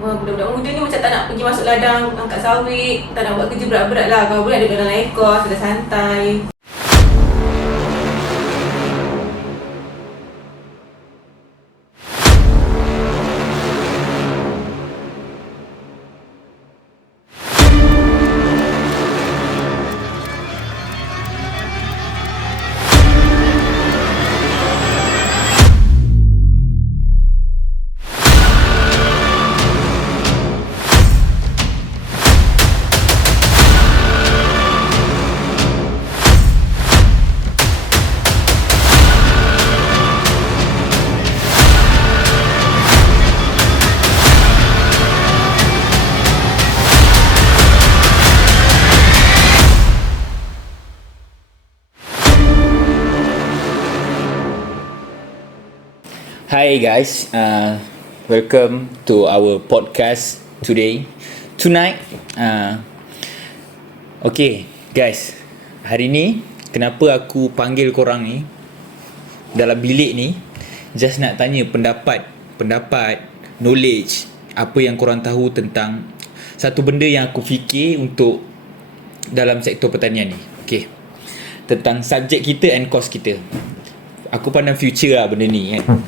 Budak-budak muda ni macam tak nak pergi masuk ladang angkat sawit, tak nak buat kerja berat-berat lah. Kalau boleh duduk dalam ekor, sudah santai. Hi guys, welcome to our podcast tonight. Okay guys, hari ni kenapa aku panggil korang ni dalam bilik ni, just nak tanya pendapat, knowledge, apa yang korang tahu tentang satu benda yang aku fikir untuk dalam sektor pertanian ni. Okay, tentang subjek kita and course kita. Aku pandang future lah benda ni kan.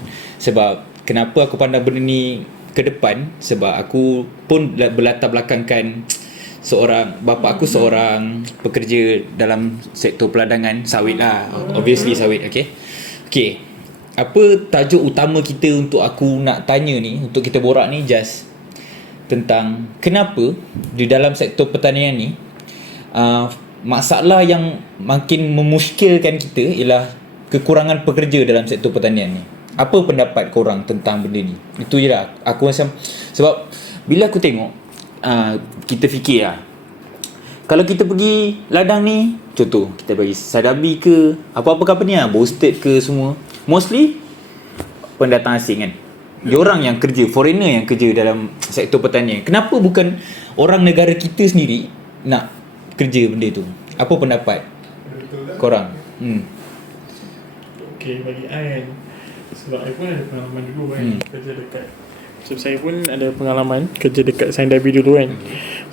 Sebab kenapa aku pandang benda ni ke depan, sebab aku pun berlatar belakangkan bapa aku seorang pekerja dalam sektor peladangan sawit lah. Obviously sawit. Okay, apa tajuk utama kita untuk aku nak tanya ni, untuk kita borak ni, just tentang kenapa di dalam sektor pertanian ni masalah yang makin memuskilkan kita ialah kekurangan pekerja dalam sektor pertanian ni. Apa pendapat korang tentang benda ni? Itu je lah. Aku macam, sebab bila aku tengok, kita fikir lah, kalau kita pergi ladang ni, contoh kita bagi Sadabi ke apa-apa company lah, Boasted ke, semua mostly pendatang asing kan. Diorang yang kerja, foreigner yang kerja dalam sektor pertanian. Kenapa bukan orang negara kita sendiri nak kerja benda tu? Apa pendapat korang? Okay, bagi I kan, sebab I pun ada pengalaman dulu kan, kerja dekat, so saya pun ada pengalaman kerja dekat Saindabi dulu kan.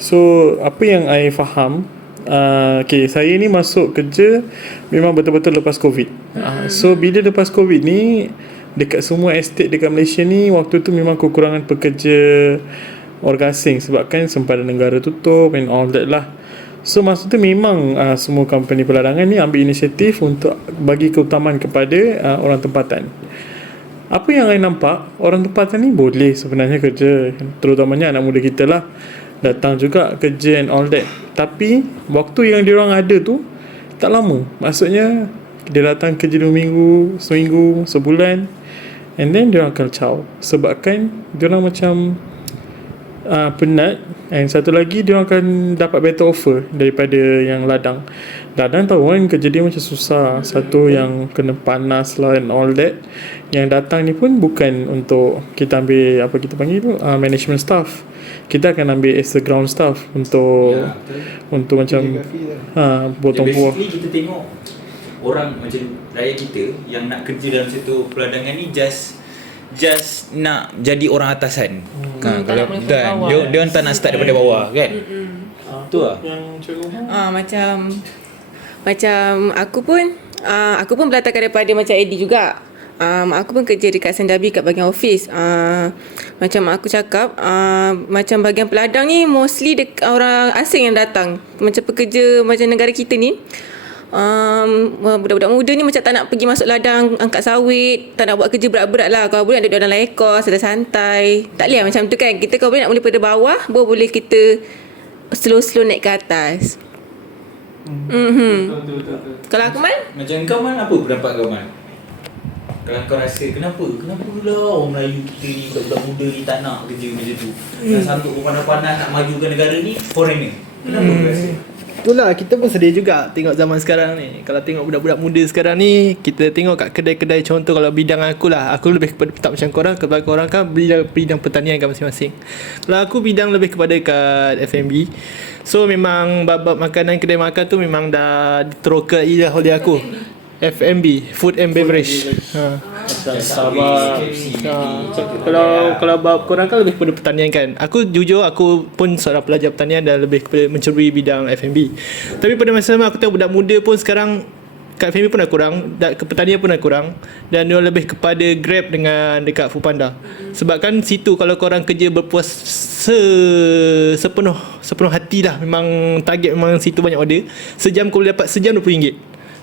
So apa yang I faham, okay, saya ni masuk kerja memang betul-betul lepas COVID. So bila lepas COVID ni, dekat semua estate dekat Malaysia ni, waktu tu memang kekurangan pekerja orang asing, sebab kan sempadan negara tutup and all that lah. So masa tu memang semua company peladangan ni ambil inisiatif untuk bagi keutamaan kepada orang tempatan. Apa yang saya nampak, orang tempatan ni boleh sebenarnya kerja, terutamanya anak muda kita lah, datang juga kerja and all that. Tapi waktu yang diorang ada tu tak lama. Maksudnya dia datang kerja 2 minggu, seminggu, sebulan, and then diorang akan caw. Sebabkan diorang macam penat. And satu lagi, dia akan dapat better offer daripada yang ladang. Ladang tahu kan kerja dia macam susah. Satu yang kena panas lah and all that. Yang datang ni pun bukan untuk kita ambil apa kita panggil tu, management staff. Kita akan ambil as a ground staff untuk untuk macam potong buah. Basically kita tengok orang macam rakyat kita yang nak kerja dalam sektor peladangan ni just nak jadi orang atasan. Kalau dia tak nak start daripada bawah kan. Tu lah. Macam aku pun berlatarkan daripada macam Eddie juga. Aku pun kerja dekat Saindabi kat bahagian office. Macam aku cakap, macam bahagian peladang ni mostly orang asing yang datang. Macam pekerja macam negara kita ni, budak-budak muda ni macam tak nak pergi masuk ladang angkat sawit, tak nak buat kerja berat-berat lah. Kalau boleh duduk dalam ekor, sudah santai. Tak boleh macam tu kan. Kita kalau boleh nak mula pada bawah, baru boleh kita slow-slow naik ke atas. Betul. Kalau aku Macam kau Man, apa pendapat kau Man? Kalau kau rasa kenapa pula orang Melayu kita ni, budak-budak muda ni tak nak kerja macam tu, yang sanggup berpanas-panas nak majukan negara ni, foreigner. Kenapa kau rasa? Itulah, kita pun sedih juga tengok zaman sekarang ni. Kalau tengok budak-budak muda sekarang ni, kita tengok kat kedai-kedai, contoh kalau bidang aku lah, aku lebih kepada tak macam korang. Kalau korang kan bidang pertanian kan masing-masing. Kalau aku bidang lebih kepada kat F&B. So memang bab makanan kedai makan tu memang dah diterokai dah oleh aku. F&B, food and beverage. Macam Sabah. Kalau bab korang kan lebih kepada pertanian kan. Aku jujur aku pun seorang pelajar pertanian dan lebih kepada mencuri bidang F&B. Tapi pada masa sama aku tengok budak muda pun sekarang kat F&B pun dah kurang, ke pertanian pun dah kurang, dan dia lebih kepada Grab dengan dekat Foodpanda. Sebab kan situ kalau korang kerja berpuas sepenuh hati lah, memang target memang situ banyak order. Sejam kau boleh dapat sejam RM20.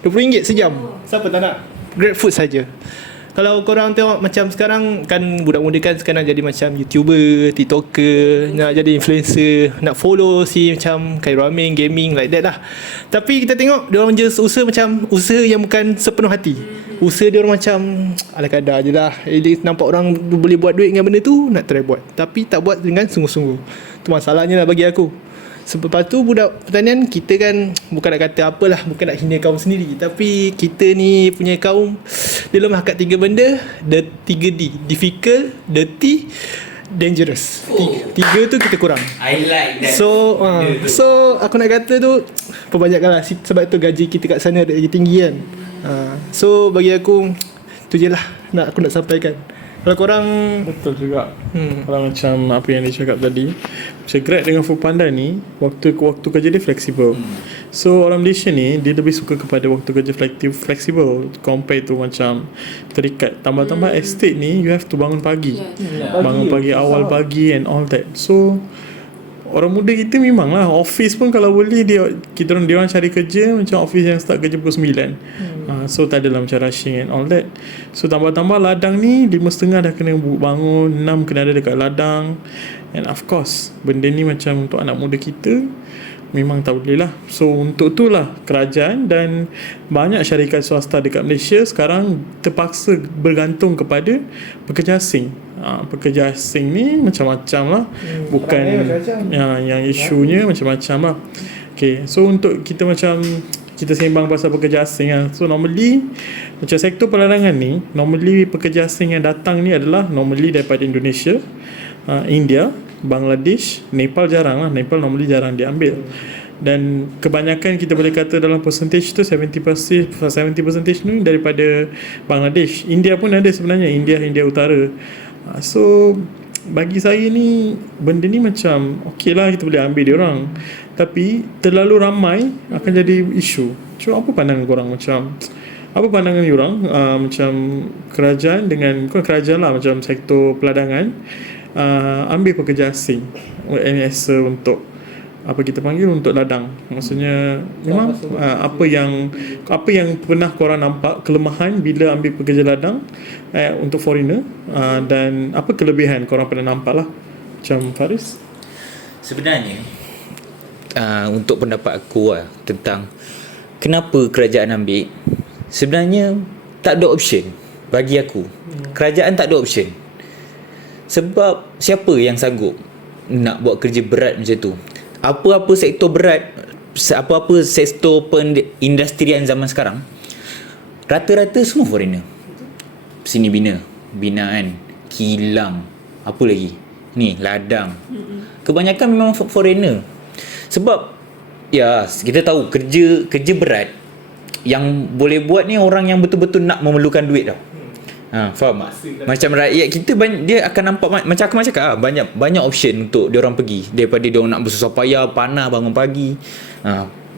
RM20 sejam. Siapa tak nak? Grab food saja. Kalau korang tengok macam sekarang kan budak muda kan sekarang jadi macam YouTuber, TikToker, nak jadi influencer, nak follow si macam Khairul Amin, gaming like that lah. Tapi kita tengok dia orang je usaha macam usaha yang bukan sepenuh hati. Usaha dia orang macam ala kadar je lah. Nampak orang boleh buat duit dengan benda tu, nak try buat. Tapi tak buat dengan sungguh-sungguh. Tu masalahnya lah bagi aku. Lepas tu budak pertanian kita kan bukan nak kata apalah, bukan nak hina kaum sendiri, tapi kita ni punya kaum dia lemah kat 3 benda, the 3D, difficult, dirty, dangerous. Tiga tu kita kurang. I like that. So aku nak kata tu perbanyakkanlah, sebab tu gaji kita kat sana lagi tinggi kan. So bagi aku tu je lah aku nak sampaikan. Kalau korang Betul juga. Kalau macam apa yang dia cakap tadi, macam Grab dengan Foodpanda ni waktu kerja dia fleksibel. So orang Malaysia ni dia lebih suka kepada waktu kerja fleksibel compare tu macam terikat. Tambah-tambah estate ni you have to bangun pagi. Bangun pagi, awal pagi and all that. So orang muda kita memanglah office pun kalau boleh dia orang cari kerja macam office yang start kerja pukul 9. So tak adalah macam rushing and all that. So tambah-tambah ladang ni 5.30 dah kena bangun, 6 kena ada dekat ladang. And of course benda ni macam untuk anak muda kita memang tak boleh lah. So untuk tu lah kerajaan dan banyak syarikat swasta dekat Malaysia sekarang terpaksa bergantung kepada pekerja asing. Pekerja asing ni macam-macam lah. Bukan yang isunya macam-macam lah. Okay, so untuk kita macam kita sembang pasal pekerja asing lah. So normally macam sektor peladangan ni, normally pekerja asing yang datang ni adalah normally daripada Indonesia, India, Bangladesh, Nepal jarang lah. Nepal normally jarang diambil. Dan kebanyakan kita boleh kata dalam percentage tu 70% ni daripada Bangladesh. India pun ada sebenarnya, India Utara. So bagi saya ni benda ni macam okey lah kita boleh ambil dia orang, tapi terlalu ramai akan jadi isu. So apa pandangan korang macam apa pandangan diorang macam kerajaan dengan bukan kerajaan lah, macam sektor peladangan ambil pekerja asing as untuk apa kita panggil untuk ladang. Maksudnya memang apa yang pernah korang nampak kelemahan bila ambil pekerja ladang untuk foreigner, dan apa kelebihan korang pernah nampak lah macam Faris? Sebenarnya untuk pendapat aku tentang kenapa kerajaan ambil, sebenarnya tak ada option bagi aku. Kerajaan tak ada option. Sebab siapa yang sanggup nak buat kerja berat macam tu? Apa-apa sektor berat, apa-apa sektor perindustrian zaman sekarang, rata-rata semua foreigner. Sini binaan, kilang, apa lagi? Ni ladang. Kebanyakan memang foreigner. Sebab ya kita tahu kerja berat yang boleh buat ni orang yang betul-betul nak memerlukan duit tau. Faham tak? Macam rakyat kita dia akan nampak macam aku cakap banyak option untuk dia orang pergi daripada dia orang nak bersusah payah, panah bangun pagi,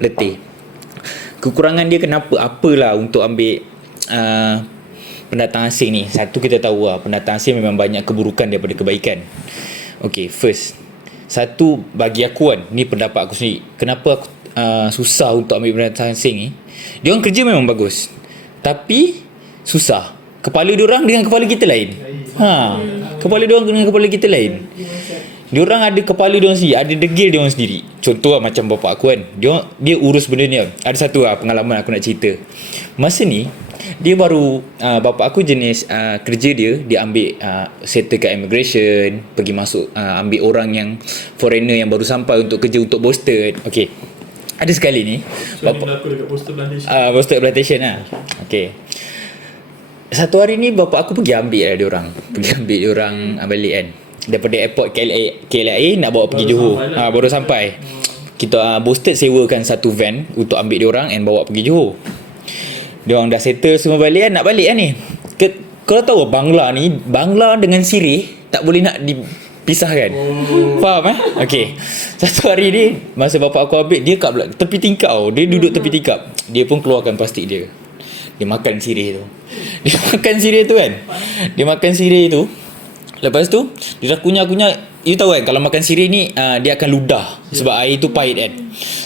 letih. Kekurangan dia kenapa? Apalah untuk ambil pendatang asing ni. Satu kita tahu pendatang asing memang banyak keburukan daripada kebaikan. Okay, first, satu bagi aku ni pendapat aku sendiri, kenapa aku susah untuk ambil pendatang asing ni. Dia orang kerja memang bagus, tapi susah. Kepala diorang dengan kepala kita lain. Kepala diorang dengan kepala kita lain. Diorang ada kepala diorang sendiri, ada degil diorang sendiri. Contoh macam bapak aku kan, dia urus benda ni. Ada satu pengalaman aku nak cerita. Masa ni dia baru bapak aku jenis kerja dia ambil settle kat immigration, pergi masuk ambil orang yang foreigner yang baru sampai untuk kerja untuk Boston. Okay, ada sekali ni bapak aku dekat Boston Plantation. Boston Plantation lah. Okay, satu hari ni bapak aku pergi ambil diorang. Pergi ambil diorang balik kan, daripada airport KLIA nak bawa pergi Johor. Baru sampai. Kita Boston sewakan satu van untuk ambil diorang and bawa pergi Johor. Diorang dah settle semua balik kan, nak balik kan ni. Kau tahu Bangla ni, Bangla dengan Sirih tak boleh nak dipisahkan. Faham Okay. Satu hari ni masa bapak aku ambil, dia kat tepi tingkap tau. Dia duduk tepi tingkap. Dia pun keluarkan plastik dia. Dia makan sirih tu. Dia makan sirih tu kan. Dia makan sirih tu. Lepas tu dia dah kunyah-kunyah. You tahu kan kalau makan sirih ni dia akan ludah sebab air tu pahit kan.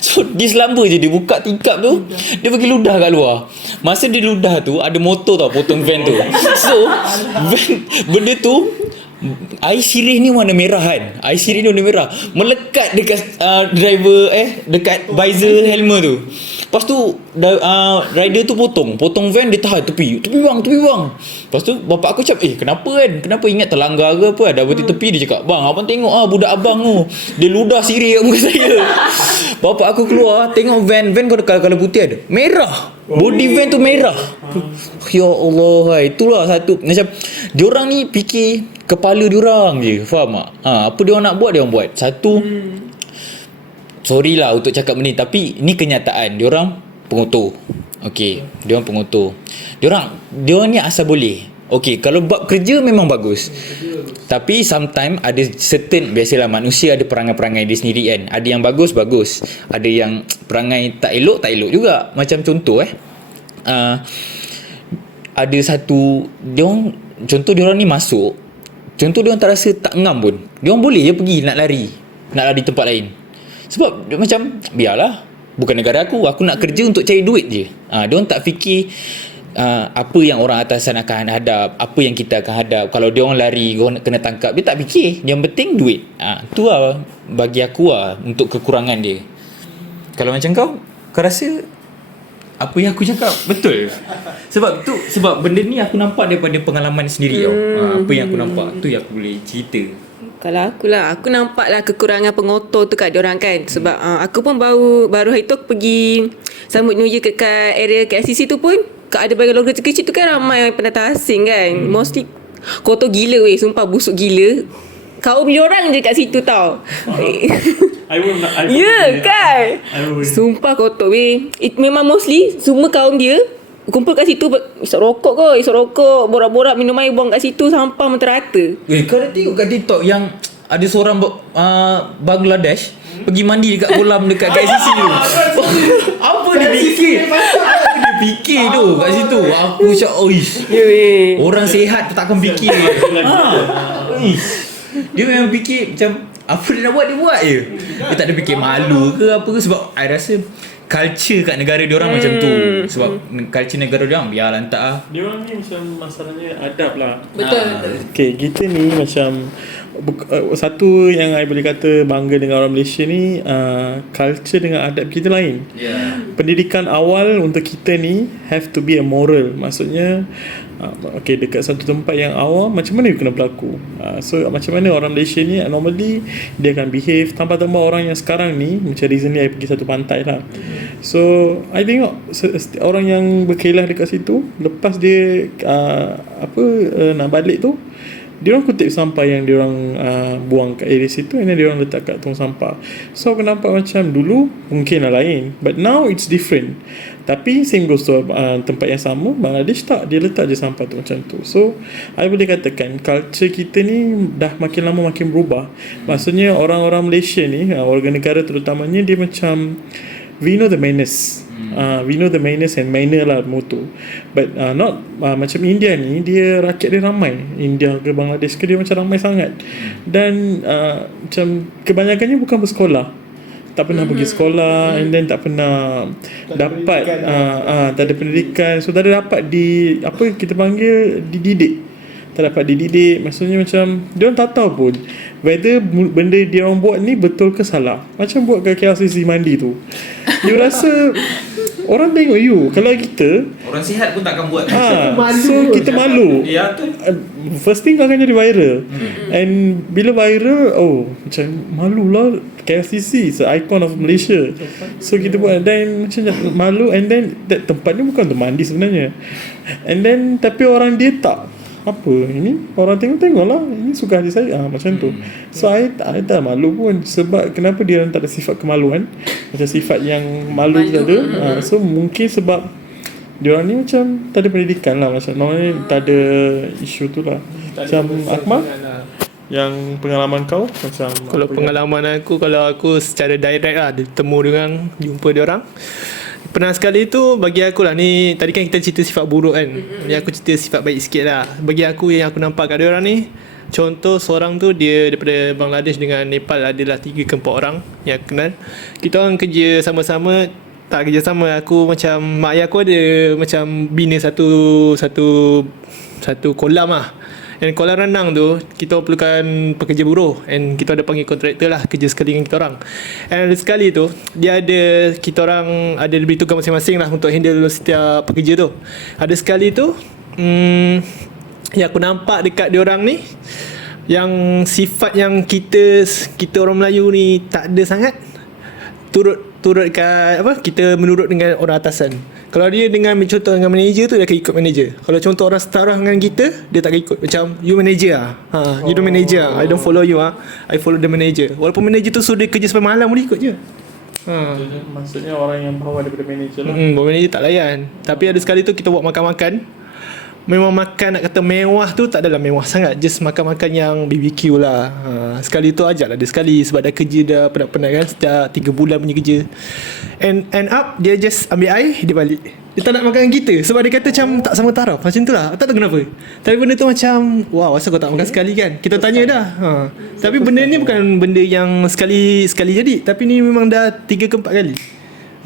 So dia selamba je, dia buka tingkap tu, dia pergi ludah kat luar. Masa dia ludah tu ada motor tau potong van tu. So benda tu, air sirih ni warna merah kan. Air sirih ni warna merah melekat dekat driver dekat visor helmet tu. Lepas tu rider tu potong van, dia tahan tepi bang. Lepas tu bapak aku cakap, kenapa ingat terlanggar ke apa? Dah berhenti tepi, dia cakap, bang abang tengok budak abang tu, dia ludah sirih kat muka saya. Bapak aku keluar tengok van kalau putih ada merah, body van tu merah. Ya Allah, itulah satu macam diorang ni fikir kepala diorang je, faham tak? Apa diorang nak buat, diorang buat. Satu, sorry lah untuk cakap benda ni, tapi ni kenyataan. Diorang pengotor. Okay, diorang pengotor. Diorang ni asal boleh. Okay, kalau bab kerja memang bagus. Tapi sometimes ada certain, biasalah manusia ada perangai-perangai dia sendiri kan. Ada yang bagus. Ada yang perangai tak elok juga. Macam contoh ada satu contoh diorang ni masuk. Contoh diorang tak rasa tak ngam pun, diorang boleh je pergi nak lari tempat lain. Sebab macam biarlah, bukan negara aku nak kerja untuk cari duit je. Diorang tak fikir apa yang orang atasan akan hadap, apa yang kita akan hadap. Kalau diorang lari, diorang kena tangkap, dia tak fikir. Yang penting duit. Tu lah bagi aku untuk kekurangan dia. Kalau macam kau rasa apa yang aku cakap betul? Sebab benda ni aku nampak daripada pengalaman sendiri tau. Apa yang aku nampak tu yang aku boleh cerita. Kalau aku nampak lah kekurangan pengotor tu kat diorang kan. Sebab aku pun baru hari tu aku pergi sambut New Year kat area KLCC tu pun, ada bagian logo kecil tu kan ramai pendatang asing kan. Mostly kotor gila sumpah busuk gila. Kaum diorang je kat situ tau. Kan? Sumpah kotor memang mostly semua kaum dia kumpul kat situ, isap rokok, borak-borak, minum air, buang kat situ, sampah menterata. Kau dah tengok kat TikTok yang ada seorang Bangladesh pergi mandi dekat kolam dekat KLCC tu. Apa dia fikir tu kat situ? Aku cakap, orang sehat takkan fikir. Dia memang fikir macam apa dia nak buat, dia buat je. Dia tak ada fikir malu ke apa ke. Sebab I rasa culture kat negara diorang macam tu. Sebab culture negara diorang biar lantak Diorang ni macam masalahnya adab lah. Betul. Okay, kita ni macam satu yang I boleh kata bangga dengan orang Malaysia ni, culture dengan adab kita lain. Pendidikan awal untuk kita ni have to be a moral. Maksudnya okay, dekat satu tempat yang awam, macam mana you kena berlaku. So macam mana orang Malaysia ni normally dia akan behave. Tambah-tambah orang yang sekarang ni, macam recently I pergi satu pantai lah. So I tengok orang yang berkelah dekat situ, lepas dia nak balik tu, diorang kutip sampah yang diorang buang kat area situ, and then diorang letak kat tong sampah. So aku nampak macam dulu mungkin lah lain, but now it's different. Tapi same goes to tempat yang sama, Bangladesh tak, dia letak je sampah tu macam tu. So I boleh katakan culture kita ni dah makin lama makin berubah. Maksudnya orang-orang Malaysia ni, warga negara terutamanya, dia macam we know the manners. We know the manners and manner lah moto. But not macam India ni, dia rakyat dia ramai. India ke Bangladesh ke, dia macam ramai sangat. Dan macam kebanyakannya bukan bersekolah, tak pernah pergi sekolah, and then tak pernah dapat tak ada pendidikan. So tak ada dapat apa kita panggil dididik. Tak dapat dididik. Maksudnya macam diorang tak tahu pun whether benda dia orang buat ni betul ke salah. Macam buat kat KLCC mandi tu, you rasa orang tengok you. Kalau kita orang sihat pun takkan buat. So kita malu. Ya tu. First thing akan jadi viral. And bila viral, macam malu lah. KLCC is an icon of Malaysia. So kita buat, dan macam malu. And then that tempat ni bukan untuk mandi sebenarnya. And then tapi orang dia tak apa ini, orang tengok lah, ini suka hati saya, macam tu. So I tak malu pun. Sebab kenapa dia tak ada sifat kemaluan, macam sifat yang malu tu ada. So mungkin sebab Diorang ni macam tak ada pendidikan lah. Macam normally tak ada isu tu lah. Macam Akmal, yang pengalaman kau macam Kalau apa pengalaman aku, kalau aku secara direct lah temu dengan, jumpa dia orang, pernah sekali tu bagi aku lah, ni tadi kan kita cerita sifat buruk kan, ni aku cerita sifat baik sikit lah. Bagi aku yang aku nampak kat dia orang ni, contoh seorang tu dia daripada Bangladesh dengan Nepal, adalah 3 ke 4 orang yang aku kenal. Kita orang kerja sama-sama, tak kerja sama, aku macam mak ayah aku ada macam bina satu kolam lah. Dan kolam renang tu kita orang perlukan pekerja buruh, and kita ada panggil kontraktor lah kerja sekali dengan kita orang. And ada sekali tu dia ada, kita orang ada diberi tugas masing-masing lah untuk handle setiap pekerja tu. Ada sekali tu yang aku nampak dekat dia orang ni, yang sifat yang kita orang Melayu ni tak ada sangat, turut kat apa, kita menurut dengan orang atasan. Kalau dia dengan contoh dengan manager tu, dia akan ikut manager. Kalau contoh orang setara dengan kita, dia tak akan ikut. Macam you manager lah, you the manager lah, I don't follow you lah, I follow the manager. Walaupun manager tu suruh dia kerja sampai malam, boleh ikut je. maksudnya orang yang bawah daripada manager lah. Manager tak layan. Tapi ada sekali tu kita buat makan-makan, memang makan nak kata mewah tu tak adalah mewah sangat, just makan-makan yang BBQ lah. Sekali tu ajak lah dia sekali, sebab dah kerja dah penat-penat kan, setiap 3 bulan punya kerja. And end up dia just ambil air, dia balik. Dia tak nak makan dengan kita sebab dia kata macam tak sama taraf. Macam tu lah, tak tahu kenapa. Tapi benda tu macam, wow, asal kau tak makan sekali kan. Kita tanya dah. Tapi benda ni bukan benda yang sekali jadi, tapi ni memang dah 3 ke 4 kali.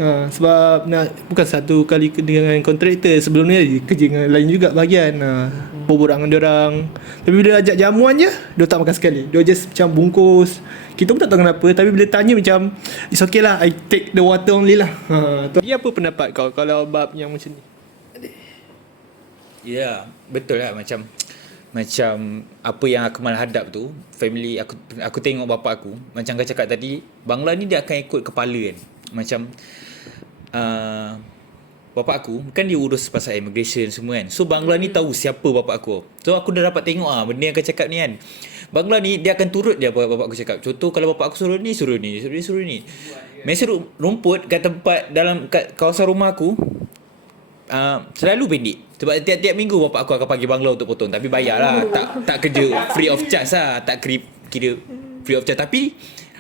Sebab bukan satu kali dengan kontraktor, sebelum ni dia kerja dengan lain juga bahagian. Berbual dengan diorang. Tapi bila ajak jamuan je, dia tak makan sekali. Dia just macam bungkus. Kita pun tak tahu kenapa, tapi bila tanya macam, it's okay lah, I take the water only lah. Dia apa pendapat kau kalau bab yang macam ni? Ya, betul lah. Macam apa yang aku malah hadap tu, family aku tengok bapak aku, macam kau cakap tadi, Bangla ni dia akan ikut kepala kan. Macam bapak aku kan dia urus pasal immigration semua kan. So Bangla ni tahu siapa bapak aku. So aku dah dapat tengok benda yang kau cakap ni kan. Bangla ni dia akan turut dia apa bapak aku cakap. Contoh kalau bapak aku suruh ni, suruh ni, suruh ni. Mesej rumput kat tempat dalam kat kawasan rumah aku selalu pendek. Sebab tiap-tiap minggu bapak aku akan panggil Bangla untuk potong. Tapi bayar lah. tak kerja free of charge lah. Tak kira free of charge. Tapi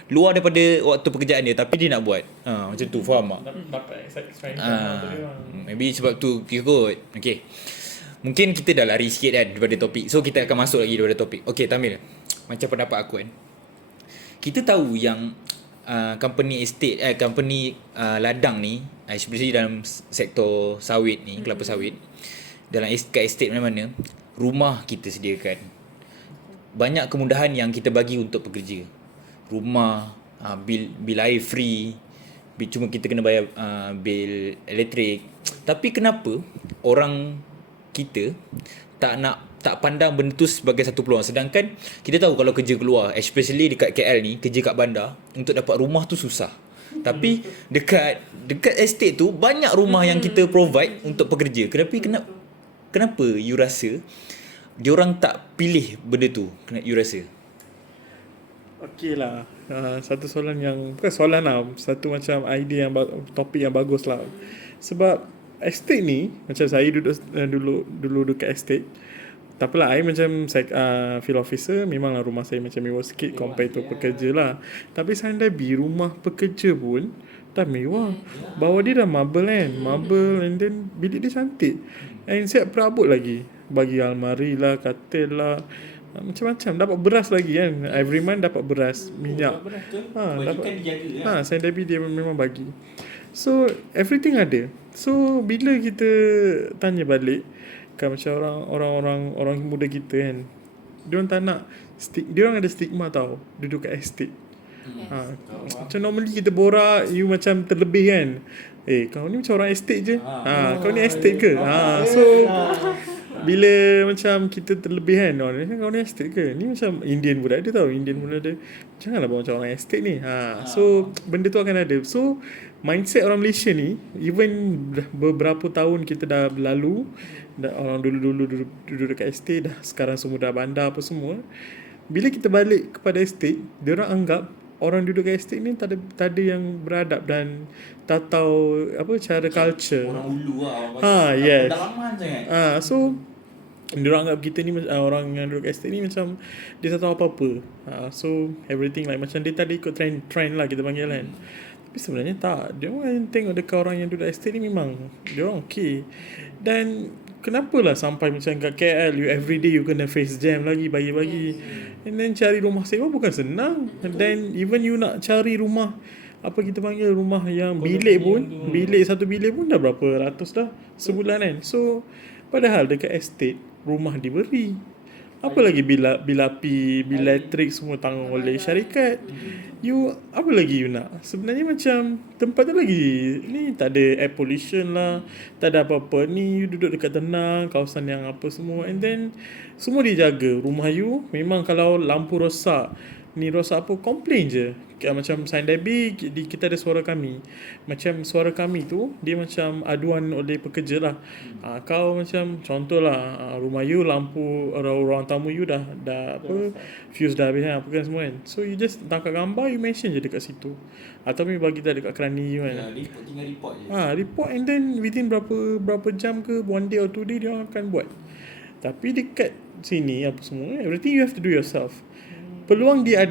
luar daripada waktu pekerjaan dia, tapi dia nak buat. Macam tu, faham tak? Dapat satisfying. Maybe sebab tu ikut. Okay, mungkin kita dah lari sikit kan daripada topik. So kita akan masuk lagi daripada topik. Okay Tamil, macam pendapat aku kan, kita tahu yang company estate, company ladang ni, especially dalam sektor sawit ni, kelapa sawit, dalam kat estate mana-mana, rumah kita sediakan. Banyak kemudahan yang kita bagi untuk pekerja. Rumah, bil air free, cuma kita kena bayar bil elektrik. Tapi kenapa orang kita tak pandang benda tu sebagai satu peluang, sedangkan kita tahu kalau kerja keluar, especially dekat KL ni, kerja kat bandar, untuk dapat rumah tu susah. Tapi dekat estate tu banyak rumah yang kita provide untuk pekerja. Kenapa you rasa diorang tak pilih benda tu? Kenapa you rasa? Okey lah, satu soalan yang, bukan soalan lah, satu macam idea yang topik yang bagus lah. Sebab estate ni, macam saya dulu dekat estate, tak apalah, saya macam field officer, memanglah rumah saya macam mewah sikit compare to pekerja lah. Tapi Sandabi, rumah pekerja pun dah mewah. Bawah dia dah marble kan, marble, and then bilik dia cantik, and siap perabot lagi, bagi almari lah, katil lah, macam-macam. Dapat beras lagi kan, every month dapat beras, minyak. Dapat. Sandabi dia memang bagi. So everything ada. So bila kita tanya balik kan, macam orang muda kita kan, diorang tak nak diorang ada stigma tau duduk kat estate. Macam normally kita borak, you macam terlebih kan, kau ni macam orang estate je. Kau ni estate ke? So bila macam kita terlebih kan, kau ni estate ke? Ni macam Indian pun ada tau, Indian pun ada. Janganlah buat macam orang estate ni. So benda tu akan ada. So mindset orang Malaysia ni, even beberapa tahun kita dah berlalu, orang dulu duduk dekat estate, dah sekarang semua dah bandar apa semua. Bila kita balik kepada estate, dia orang anggap orang duduk kat estate ni tak ada yang beradab dan tak tahu apa cara culture. Orang ulu lah. Yes. Pedalaman sangat. So diorang anggap kita ni orang yang duduk estate ni macam dia tak tahu apa-apa. So everything like macam dia tadi ikut trend lah kita panggil kan. Tapi sebenarnya tak. Dia orang tengok dekat orang yang duduk estate ni memang dia orang okey. Dan kenapalah sampai macam kat KL you everyday you kena face jam lagi bagi-bagi. And then cari rumah sewa bukan senang. And then even you nak cari rumah apa kita panggil rumah yang bilik pun, satu bilik pun dah berapa ratus dah sebulan kan. So padahal dekat estate rumah diberi. Apa lagi bil api, bil elektrik semua tanggung oleh syarikat. You apa lagi you nak? Sebenarnya macam tempat tu lagi ni tak ada air pollution lah, tak ada apa-apa. Ni you duduk dekat tenang, kawasan yang apa semua, and then semua dijaga. Rumah you memang kalau lampu rosak, ni rosak apa, complain je. Macam Sain Debbie, kita ada suara kami. Macam suara kami tu dia macam aduan oleh pekerja lah. Kau macam contohlah rumah you lampu ruang tamu you dah apa fuse dah habis kan, apa kan semua kan. So you just tangkap gambar, you mention je dekat situ. Atau bagi kita dekat kerani you kan. Tinggal report je. Report, and then within berapa jam ke, 1 day or 2 day dia akan buat. Tapi dekat sini apa semua, everything you have to do yourself. Peluang dia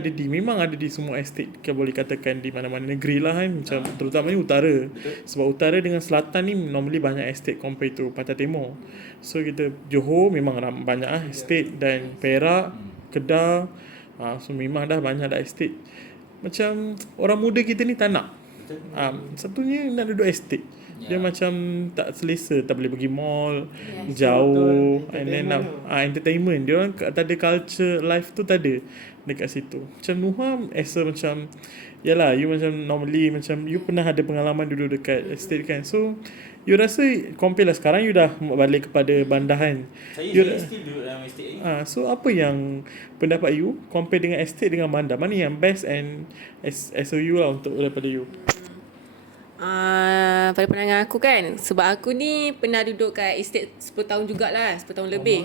ada memang ada di semua estate, kita boleh katakan di mana-mana negeri lah kan, macam terutamanya utara. Sebab utara dengan selatan ni normally banyak estate compare to Pantai Timur. So kita Johor memang banyak estate, dan Perak, Kedah, so memang dah banyak dah estate. Macam orang muda kita ni tak nak. Satunya nak duduk estate. Dia macam tak selesa, tak boleh pergi mall, jauh, and then entertainment. Dia orang tak ada culture life tu, tak ada dekat situ. Macam Nuha macam yalah, you macam normally macam you pernah ada pengalaman duduk dekat estate kan. So you rasa compare lah sekarang you dah balik kepada bandar kan. Saya still duduk dalam estate ni. So apa yang pendapat you compare dengan estate dengan bandar, mana yang best and SOU lah untuk daripada you? Pada pandangan aku kan, sebab aku ni pernah duduk kat estate 10 tahun jugalah, 10 tahun lebih.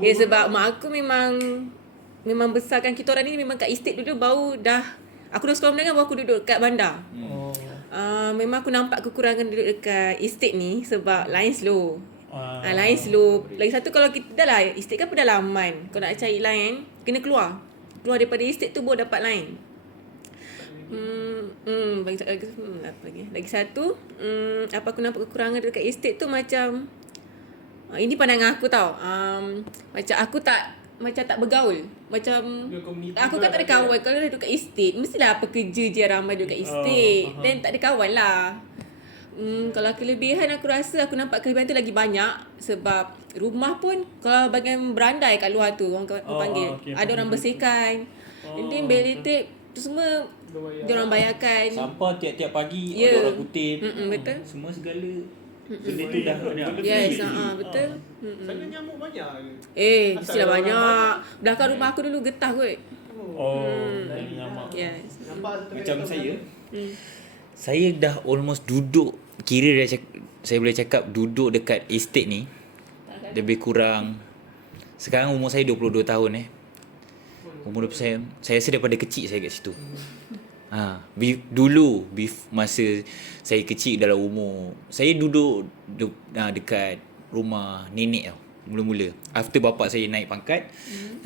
Sebab mak aku memang besarkan kita orang ni memang kat estate dulu, baru dah aku dah sekolah menengah baru aku duduk kat bandar. Memang aku nampak kekurangan duduk dekat estate ni sebab line slow. Line slow. Lagi satu, kalau kita dah lah estate kan pedalaman, kalau nak cari line kena keluar daripada estate tu baru dapat line. Lagi satu, apa aku nampak kekurangan dekat estate tu macam ini pandangan aku tau. Macam aku tak bergaul. Macam aku kan tak ada kawan. Kalau duduk kat estate mestilah pekerja je ramai duduk kat estate. Then tak ada kawan lah. Kalau kelebihan aku rasa aku nampak kelebihan tu lagi banyak. Sebab rumah pun kalau bahagian berandai kat luar tu orang panggil, ada orang bersihkan. And then bil elektrik tu semua dia orang bayarkan. Sampah tiap-tiap pagi ada orang kutin. Betul. Semua segala benda tu dah ada. Yes, betul. Sana nyamuk banyak ke? Mestilah banyak. Belakang rumah aku dulu getah kot. Yes. Macam saya dah almost duduk, kira saya boleh cakap duduk dekat estate ni lebih kurang, sekarang umur saya 22 tahun umur saya rasa daripada kecil saya kat situ. Dulu masa saya kecil dalam umur, saya duduk dekat rumah nenek tau. Mula-mula after bapak saya naik pangkat,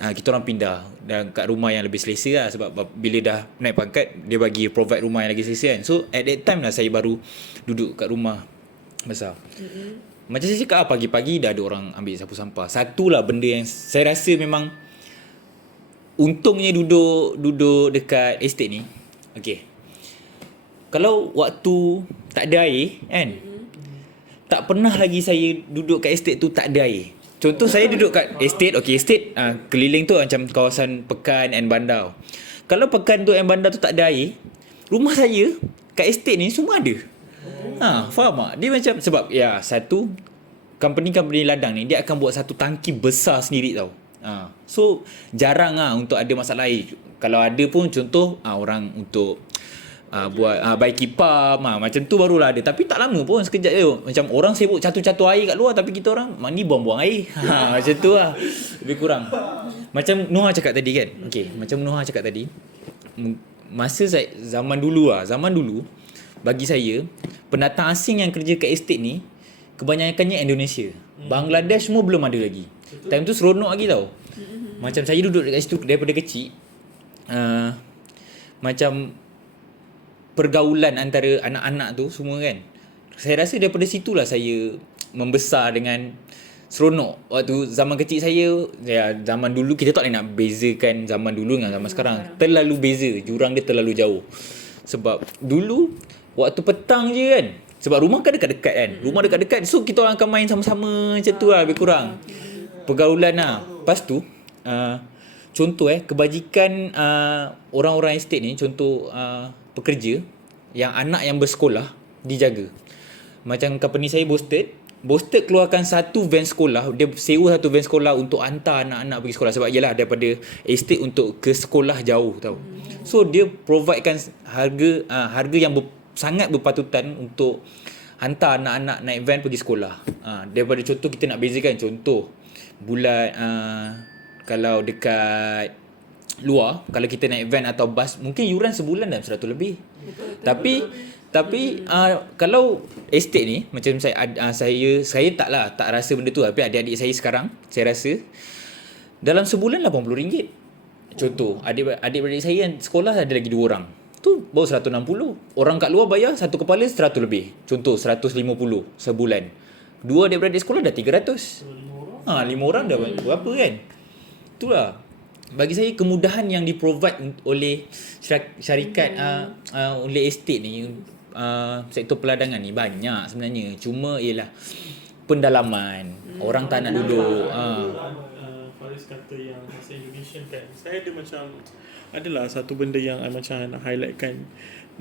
kita orang pindah dan kat rumah yang lebih selesa lah. Sebab bila dah naik pangkat, dia bagi provide rumah yang lagi selesa kan. So at that time lah saya baru duduk kat rumah besar. Macam saya cakap, pagi-pagi dah ada orang ambil sapu-sampah. Satulah benda yang saya rasa memang untungnya duduk dekat estate ni. Okay, kalau waktu tak ada air kan, tak pernah lagi saya duduk kat estate tu tak ada air. Contoh saya duduk kat estate, estate keliling tu macam kawasan pekan and bandar. Kalau pekan tu and bandar tu tak ada air, rumah saya kat estate ni semua ada. Faham tak? Dia macam, sebab satu company ladang ni dia akan buat satu tangki besar sendiri tau. So jarang untuk ada masalah air. Kalau ada pun contoh orang untuk buat baiki pump macam tu barulah ada. Tapi tak lama pun, sekejap je. Macam orang sibuk catu-catu air kat luar, tapi kita orang ni buang-buang air. Macam tu lah lebih kurang. Macam Noah cakap tadi kan. Okay, macam Noah cakap tadi, masa zaman dulu bagi saya, pendatang asing yang kerja kat estate ni kebanyakannya Indonesia. Bangladesh semua belum ada lagi. Time tu seronok lagi tau. Macam saya duduk dekat situ daripada kecil, macam pergaulan antara anak-anak tu semua kan, saya rasa daripada situlah saya membesar dengan seronok. Waktu zaman kecil saya, ya, zaman dulu kita tak boleh nak bezakan zaman dulu dengan zaman sekarang. Terlalu beza, jurang dia terlalu jauh. Sebab dulu waktu petang je kan, sebab rumah kan dekat-dekat kan, rumah dekat-dekat, so kita orang akan main sama-sama macam tu lah, lebih kurang pergaulan lah. Lepas tu contoh kebajikan orang-orang estate ni, contoh pekerja yang anak yang bersekolah dijaga. Macam company saya Bosted keluarkan satu van sekolah, dia sewa satu van sekolah untuk hantar anak-anak pergi sekolah. Sebab ialah daripada estate untuk ke sekolah jauh tau. So dia providekan harga yang sangat berpatutan untuk hantar anak-anak naik van pergi sekolah. Daripada contoh kita nak bezakan, contoh bulat kalau dekat luar, kalau kita naik van atau bas, mungkin yuran sebulan dalam 100 lebih. Tapi kalau estate ni, macam saya tak rasa benda tu, tapi adik-adik saya sekarang saya rasa dalam sebulan RM80. Contoh adik-adik saya yang sekolah ada lagi 2 orang, tu baru 160. Orang kat luar bayar satu kepala 100 lebih, contoh 150 sebulan. 2 adik-adik sekolah dah 300. 5 orang dah berapa kan. Itulah bagi saya kemudahan yang di-provide oleh syarikat oleh estate ni, sektor peladangan ni banyak sebenarnya. Cuma ialah pendalaman, orang tak nak duduk. Faris kata yang bahasa Indonesia kan, saya ada macam adalah satu benda yang I macam nak highlightkan.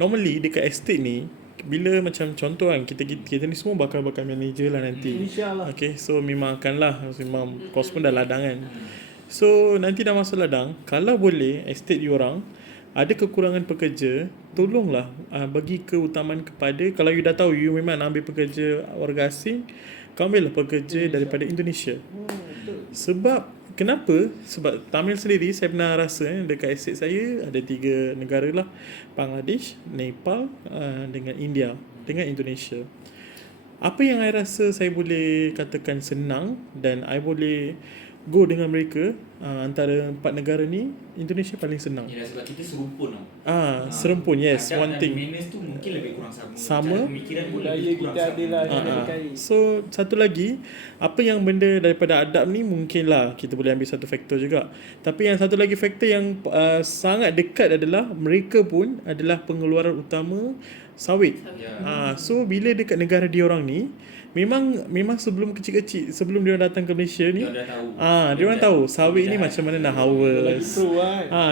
Normally dekat estate ni, bila macam contoh kan, kita ni semua bakal manager lah nanti, InsyaAllah. Okay, so memang memang kos pun dah ladang kan. So nanti dah masuk ladang, kalau boleh estate diorang ada kekurangan pekerja, tolonglah bagi keutamaan kepada, kalau you dah tahu you memang nak ambil pekerja warga asing, kau ambillah pekerja daripada Indonesia. Sebab kenapa? Sebab Tamil sendiri saya pernah rasa dekat estate saya ada 3 negara lah, Bangladesh, Nepal dengan India dengan Indonesia. Apa yang I rasa saya boleh katakan senang dan I boleh go dengan mereka, antara 4 negara ni, Indonesia paling senang. Ya, sebab kita serumpun tau. Serumpun, yes, Adab one dan thing. manners tu mungkin lebih kurang sama. Sama. Cara pemikiran pun Budaya lebih kurang kita sama. adalah yang berkait. So satu lagi, apa yang benda daripada adab ni mungkin lah kita boleh ambil satu faktor juga. Tapi yang satu lagi faktor yang sangat dekat adalah mereka pun adalah pengeluaran utama sawit. So bila dekat negara diorang ni, memang sebelum kecil-kecil, sebelum dia datang ke Malaysia ni, dia orang tahu sawit ni macam mana nak harvest.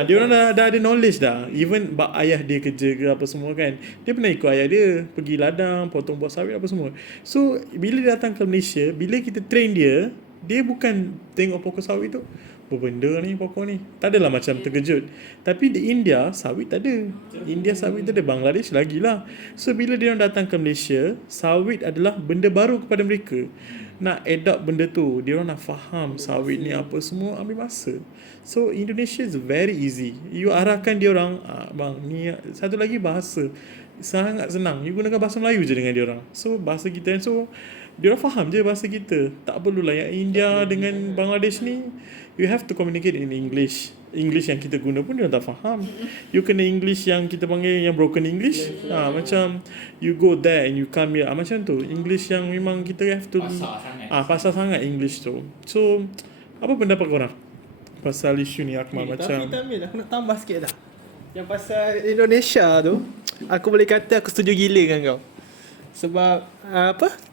Dia orang dah ada knowledge dah. Even bak ayah dia kerja ke apa semua kan, dia pernah ikut ayah dia pergi ladang, potong buah sawit apa semua. So bila dia datang ke Malaysia, bila kita train dia bukan tengok pokok sawit tu, benda ni pokok ni, tak adalah macam terkejut. Tapi di India sawit tak ada. India sawit tak ada, Bangladesh lagilah. So bila dia orang datang ke Malaysia, sawit adalah benda baru kepada mereka. Nak adopt benda tu, dia orang nak faham sawit ni apa semua, ambil masa. So Indonesia is very easy. You arahkan dia orang, bang ni satu lagi bahasa, sangat senang. You gunakan bahasa Melayu je dengan dia orang. So bahasa kita, so dia orang faham je bahasa kita. Tak perlulah yang India dengan Bangladesh ni, you have to communicate in English. English yang kita guna pun dia orang tak faham. You kena English yang kita panggil yang broken English. Macam you go there and you come here, macam tu. English yang memang kita have to pasar sangat English tu. So apa pendapat korang pasal isu ni, Akmal? Macam Tapi Tamil, aku nak tambah sikit dah. Yang pasal Indonesia tu, aku boleh kata aku setuju gila dengan kau. Sebab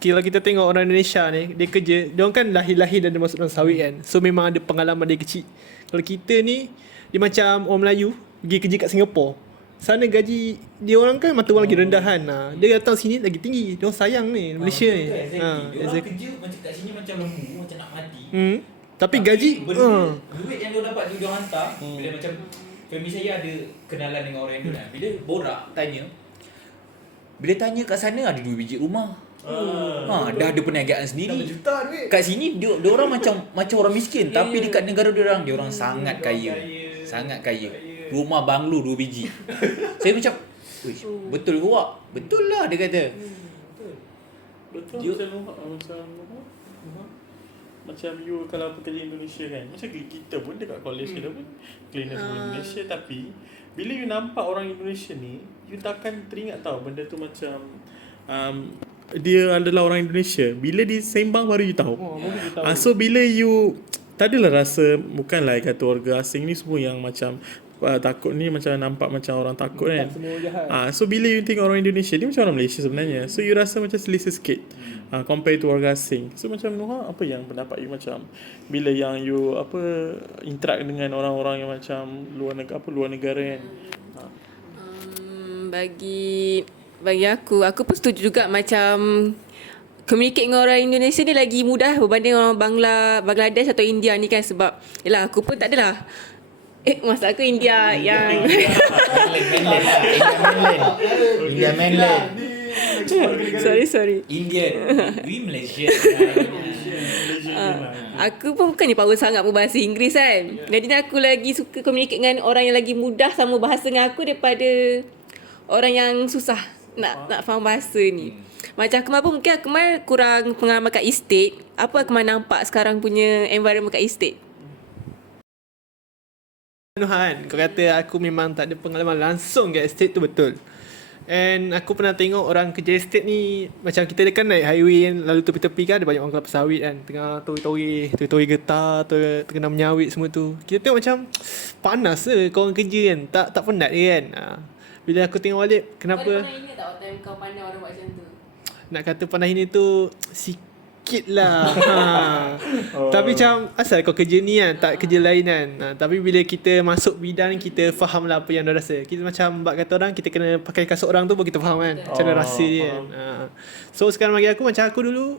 kalau kita tengok orang Indonesia ni, dia kerja, dia orang kan lahir-lahir dan dia masuk dalam sawit kan. So memang ada pengalaman dari kecil. Kalau kita ni, dia macam orang Melayu pergi kerja kat Singapura, sana gaji dia orang kan mata wang lagi rendahan. Dia datang sini lagi tinggi. Dia orang sayang ni Malaysia ni. Dia orang kerja macam kat sini macam lembu, macam nak mati. Tapi gaji duit yang dia dapat tu dia hantar. Bila macam family saya ada kenalan dengan orang Indo, bila borak tanya, bila tanya kat sana ada 2 biji rumah. Dah ada perniagaan sendiri. juta duit. Kat sini dia orang macam orang miskin, tapi dekat negara dia orang sangat kaya. Sangat kaya. Rumah banglo 2 biji. Saya macam, "Uish, betul ke awak?" "Betul lah," dia kata. Betul You- macam you kalau pekerja Indonesia kan, macam kita pun dekat college kita pun cleaners pun Indonesia, tapi bila you nampak orang Indonesia ni, you takkan teringat tau benda tu macam dia adalah orang Indonesia. Bila dia sembang baru you tahu. So bila you tak adalah rasa, bukanlah kata warga asing ni semua yang macam takut ni, macam nampak macam orang takut kan. Semua jahat. So bila you tengok orang Indonesia, dia macam orang Malaysia sebenarnya. So you rasa macam selesa sikit compare to warga asing. So macam Noha, apa yang pendapat you macam bila yang you interact dengan orang-orang yang macam luar negara kan? Bagi aku pun setuju juga macam communicate dengan orang Indonesia ni lagi mudah berbanding orang Bangladesh atau India ni kan, sebab yalah aku pun tak adalah maksud aku India yang India mainland. sorry Indian. We Malaysian. aku pun bukannya power sangat pun bahasa Inggeris kan. Jadi aku lagi suka communicate dengan orang yang lagi mudah sama bahasa dengan aku daripada orang yang susah nak faham bahasa ni. Macam Akmal pun mungkin Akmal kurang pengalaman kat estate. Apa Akmal nampak sekarang punya environment kat estate? Han, kau kata aku memang tak ada pengalaman langsung kat estate tu betul. And aku pernah tengok orang kerja estate ni, macam kita kan naik highway kan, lalu tepi-tepi kan ada banyak orang kelapa sawit kan, tengah tori getah, tengah menyawit semua tu. Kita tengok macam panas ke kau orang kerja kan, tak penat ke kan. Bila aku tengok balik, kenapa Kau pernah ingat tak time kau pandang orang buat macam tu? nak kata panas ini tu sikit lah. Tapi macam asal kau kerja ni kan, tak kerja lain kan. Tapi bila kita masuk bidang, kita faham lah apa yang dia rasa. Kita macam bak kata orang, kita kena pakai kasut orang tu baru kita faham kan macam mana rasa dia kan. So sekarang bagi aku, macam aku dulu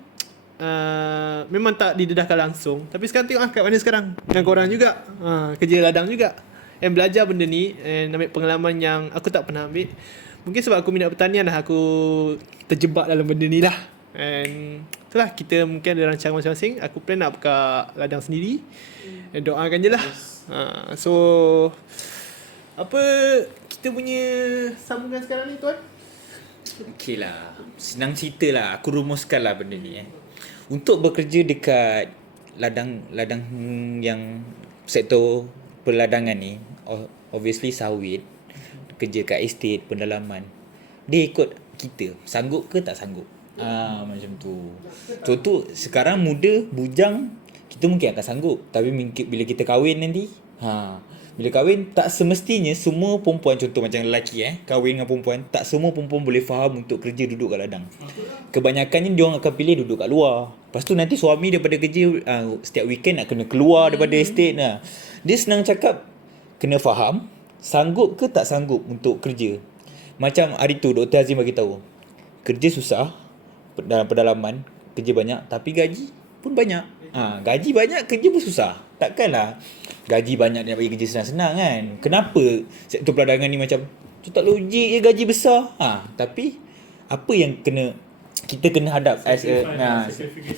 memang tak didedahkan langsung, tapi sekarang tengok kat mana sekarang dengan korang juga, kerja ladang juga, and belajar benda ni, and ambil pengalaman yang aku tak pernah ambil. Mungkin sebab aku minat pertanian lah, aku terjebak dalam benda ni lah. And itulah, kita mungkin ada rancangan masing-masing. Aku plan nak buka ladang sendiri, and doakan je lah. So apa kita punya sambungan sekarang ni tuan? Okey lah, senang cerita lah. Aku rumuskan lah benda ni Untuk bekerja dekat ladang yang sektor perladangan ni, obviously sawit, kerja kat estate, pendalaman, dia ikut kita sanggup ke tak sanggup. Macam tu. Contoh sekarang muda, bujang, kita mungkin akan sanggup, tapi bila kita kahwin nanti, bila kahwin, tak semestinya semua perempuan, contoh macam lelaki kahwin dengan perempuan, tak semua perempuan boleh faham untuk kerja duduk kat ladang. Kebanyakannya dia orang akan pilih duduk kat luar. Lepas tu nanti suami daripada kerja setiap weekend nak kena keluar daripada estate. Dia senang cakap, kena faham sanggup ke tak sanggup untuk kerja. Macam hari tu Dr. Azim bagi tahu, kerja susah dalam pedalaman, kerja banyak tapi gaji pun banyak. Gaji banyak, kerja pun susah. Takkanlah gaji banyak dia nak bagi kerja senang-senang kan. Kenapa sektor perdagangan ni macam tu, tak logik je gaji besar. Tapi apa yang kita kena hadap as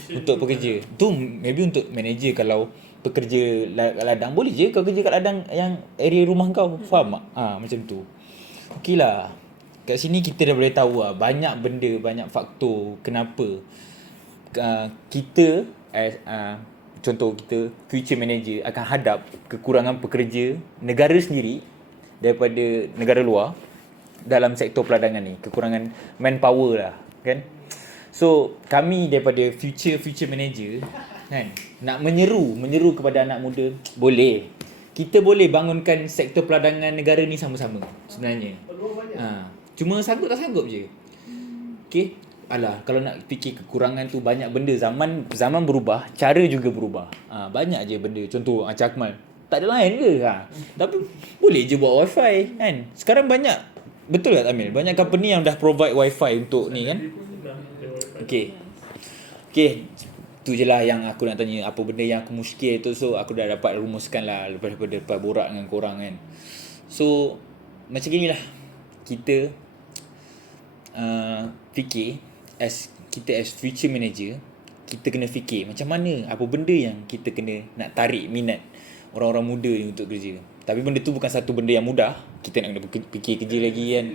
untuk pekerja. Tu maybe untuk manager, kalau pekerja ladang boleh je kau kerja kat ladang yang area rumah kau, faham tak? Macam tu. Okey lah. Kat sini kita dah boleh tahu banyak benda, banyak faktor kenapa kita as contoh kita future manager akan hadap kekurangan pekerja negara sendiri daripada negara luar dalam sektor perladangan ni, kekurangan manpower lah kan. So kami daripada future manager kan, nak menyeru kepada anak muda, boleh, kita boleh bangunkan sektor perladangan negara ni sama-sama sebenarnya. Cuma sanggup tak sanggup je. Okey, kalau nak fikir kekurangan tu, banyak benda, zaman berubah, cara juga berubah. Banyak je benda. Contoh macam Akmal, tak ada lain ke? Tapi boleh je buat wifi kan. Sekarang banyak, betul tak Amil? Banyak company yang dah provide wifi untuk ni kan. Okey, tu je lah yang aku nak tanya. Apa benda yang aku muskil tu, so aku dah dapat rumuskan lah lepas borak dengan korang kan. So macam gini lah, kita fikir as future manager, kita kena fikir macam mana, apa benda yang kita kena nak tarik minat orang-orang muda ni untuk kerja. Tapi benda tu bukan satu benda yang mudah. Kita nak kena fikir kerja lagi kan.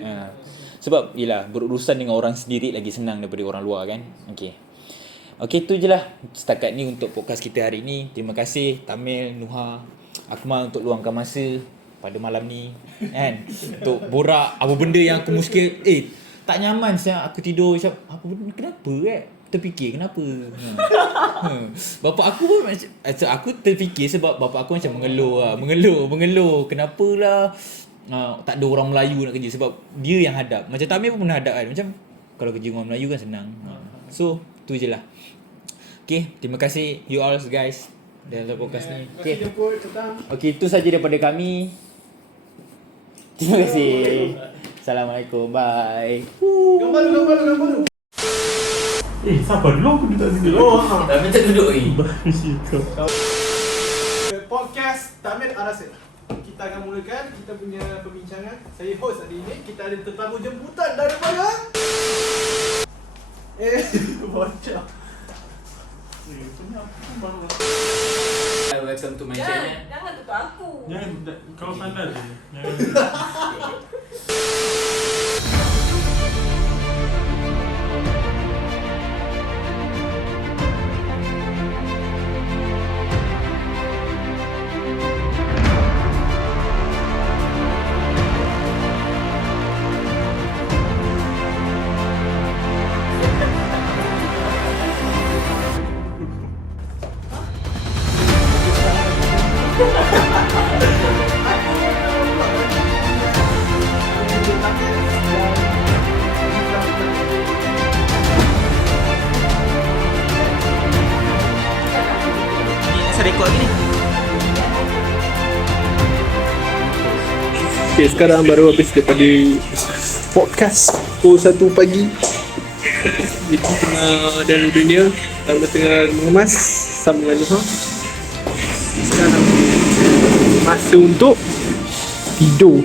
Sebab yelah, berurusan dengan orang sendiri lagi senang daripada orang luar kan. Okay, tu je lah setakat ni untuk podcast kita hari ni. Terima kasih Tamil, Nuha, Akmal untuk luangkan masa pada malam ni kan, untuk borak apa benda yang aku muskil. Tak nyaman saya aku tidur macam apa benda, kenapa terfikir kenapa. Bapak aku pun macam, aku terfikir sebab bapak aku macam mengeluh kenapalah tak ada orang Melayu nak kerja, sebab dia yang hadap. Macam Tamil pun pernah hadap kan, macam kalau kerja dengan orang Melayu kan senang. So tu je lah. Okay, terima kasih you all guys dalam podcast ni. Okay, itu saja daripada kami. Terima kasih. Assalamualaikum. Bye. Gambar. Siapa dulu aku duduk sini? Dah minta duduk ni. Podcast Tamil Arasil. Kita akan mulakan kita punya perbincangan. Saya host hari ini. Kita ada tetamu jemputan daripada bocah. Welcome to my channel. Jangan tutup aku. Jangan, kau pandai je. Okay, sekarang baru habis daripada podcast pukul 1 pagi. Jadi tengah dalam dunia, tengah mengemas sama dengan Nuha. Sekarang masa untuk tidur.